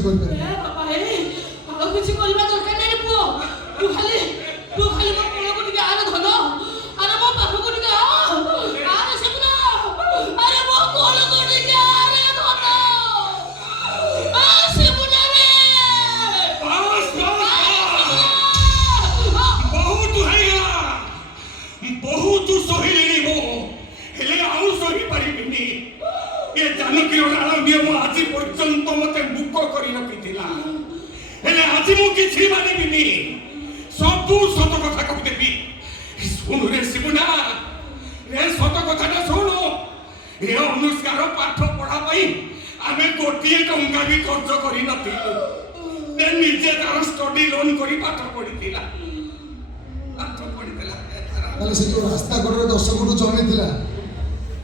କିଛି କରିପାରିବି। ଏ ବାପା ଆଉ କିଛି କରିବା ଦରକାର ନାହିଁ ପୁଅ। ତୁ ଖାଲି ମୋ କୋଳକୁ ଟିକେ ଆରେ ଧନ। ଆରେ ମୋ ପାଖକୁ ଟିକେ ଆରେ ସେଗୁରା। ଆରେ ମୋ କୋଳକୁ ଟିକେ ଆରେ ଧନ। ସେଗୁରା ରେ ବହୁତ ହେଇଗଲା, ବହୁତ ସହିଲିଣି ମୁଁ, ହେଲେ ଆଉ ସହି ପାରିବିନି। ଏ ଜାନକୀର ଲାଳ ନିୟମ ଆଜି ପର୍ଯ୍ୟନ୍ତ ମତେ ମୁକ କରି ରଖିଥିଲା, ହେଲେ ଆଜି ମୁଁ କିଛି ମାନିବିନି। ସବୁ ସତ କଥା କହିଦେବି। ଶୁଣୁ ରେ ଶିବୁନା, ଏ ସତ କଥାଟା ଶୁଣୁ। ଏ ଅନୁଷ୍କାର ପାଠ ପଢା ପାଇଁ ଆମେ ଗୋଟିଏ ଟଙ୍କା ବି ଖର୍ଚ୍ଚ କରିନଥିଲୁ। ନିଜେ ତାର ଷ୍ଟଡି ଲୋନ୍ କରି ପାଠ ପଢିଥିଲା। ତାହେଲେ ସେ ଯୋଉ ରାସ୍ତା କଡ଼ରେ 10 କୋଟି ଜମି ଥିଲା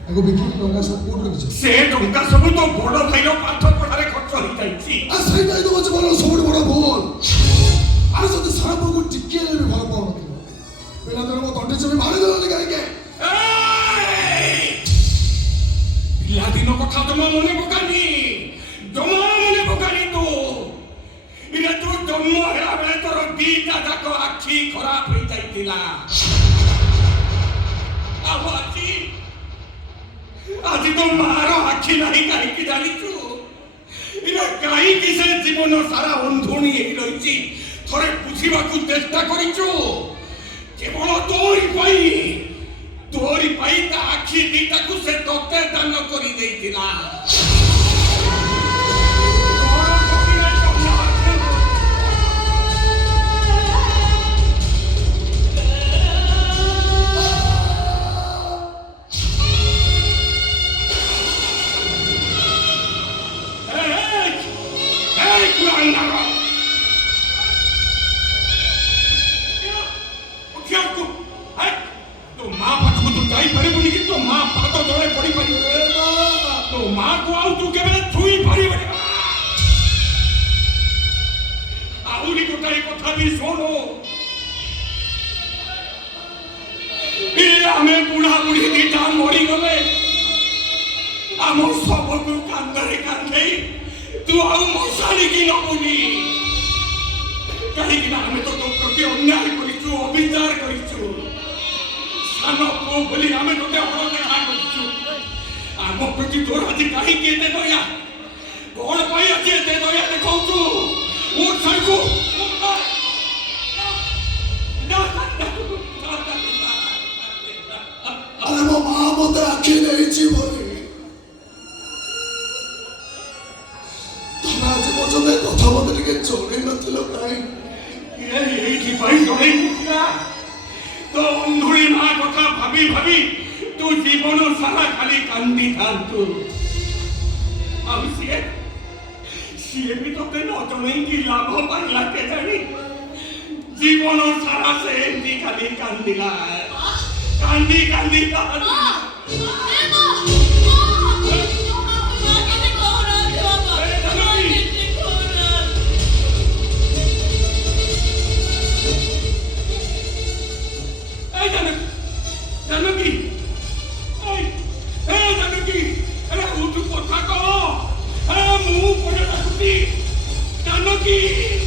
ତାକୁ ବିକିକି ଟଙ୍କା ସବୁ କୋଉଠି ରଖିଛ? ସେ ଟଙ୍କା ସବୁ ତ ବଡ ଭାଇର ପାଠ ପଢାରେ ଖର୍ଚ୍ଚ ହେଇଯାଇଛି। ସେଇଟା ହିଁ ତ ହଉଛି ମୋର ସବୁଠୁ ବଡ ଭୁଲ। ଆରେ ଯଦି ସାରା ପୁଅକୁ ଟିକେ ବି ଭଲ ପାଉନଥିବ, ପିଲାଦିନ ମୋ ତଣ୍ଟି ଚବି ମାରିଦେଲନି କାହିଁକି? ପିଲାଦିନ କଥା ଜମା ମନେ ପକାନି, ଜମା ମନେ ପକାନି। ତୁ ଜନ୍ମ ହେଲା ବେଳେ ତୋର ଦିଟା ଯାକ ଆଖି ଖରାପ ହେଇଯାଇଥିଲା। ଆଉ ଆଜି ତ ମାର ଆଖି ନାହିଁ କାହିଁକି ଜାଣିଛୁ? କାହିଁକି ସେ ଜୀବନ ସାରା ଅନ୍ଧୁଣୀ ହେଇ ରହିଛି ଥରେ ବୁଝିବାକୁ ଚେଷ୍ଟା କରିଛୁ? କେବଳ ତୋରି ପାଇଁ ତା ଆଖି ଦିଟାକୁ ସେ ତତେ ଦାନ କରି ଦେଇଥିଲା। तो माँ पाखକୁ ତୁ ଯାଇପାରିବୁନି କି? ତୋ ମାଁ ପାଦ ତଳେ ପଡ଼ିପାରିବୁ? ତୋ ମାଁକୁ ଆଉ ତୁ କେବେ ଛୁଇଁ ପାରିବୁନି। ଆହୁରି ଗୋଟାଏ କଥା ବି ଶୁଣୁ। ଆମେ ବୁଢ଼ା ବୁଢ଼ୀ ଦିଟା ମରିଗଲେ ଆମ ଶବକୁ କାନ୍ଧରେ କାନ୍ଧେଇ ତୁ ଆଉ ମଶାଣିକି ନବୁନି। କାହିଁକି ନା ଆମେ ତ ତୋ ପ୍ରତି ଅନ୍ୟାୟ କରିଛୁ, ଅବିଚାର କରିଛୁ। ସାନ ପୁଅ ବୋଲି ଆମେ ତୋତେ ଅଣଦେଖା କରିଛୁ। ଆମ ପ୍ରତି ତୋର ଆଜି କାହିଁକି ଏତେ ଦୟା? କଣ ପାଇଁ ଆଜି ଏତେ ଦୟା ଦେଖାଉଛୁ? ଉଠ ସାଇକୁ। ଆରେ ମୋ ମା ମତେ ଆଖି ଦେଇଛି ବୋଲି ତମେ ଆଜି ପର୍ଯ୍ୟନ୍ତ ଏ କଥା ମତେ ଟିକେ ଜଣେଇ ନଥିଲ କାହିଁ? ଏଇଥିପାଇଁ ଜଣେଇ ନଥିଲା। ତୋ ଅନ୍ଧୁଳି ମା କଥା ଭାବି ଭାବି ତୁ ଜୀବନ ସାରା ଖାଲି କାନ୍ଦିଥାନ୍ତୁ। ଆଉ ସିଏ ବି ତତେ ନ ଜଣେଇକି ଲାଭ ପାଇଲା କେଜାଣି? ଜୀବନ ସାରା ସେ ଏମିତି ଖାଲି କାନ୍ଦିଲା, କାନ୍ଦି କାନ୍ଦି Janaki!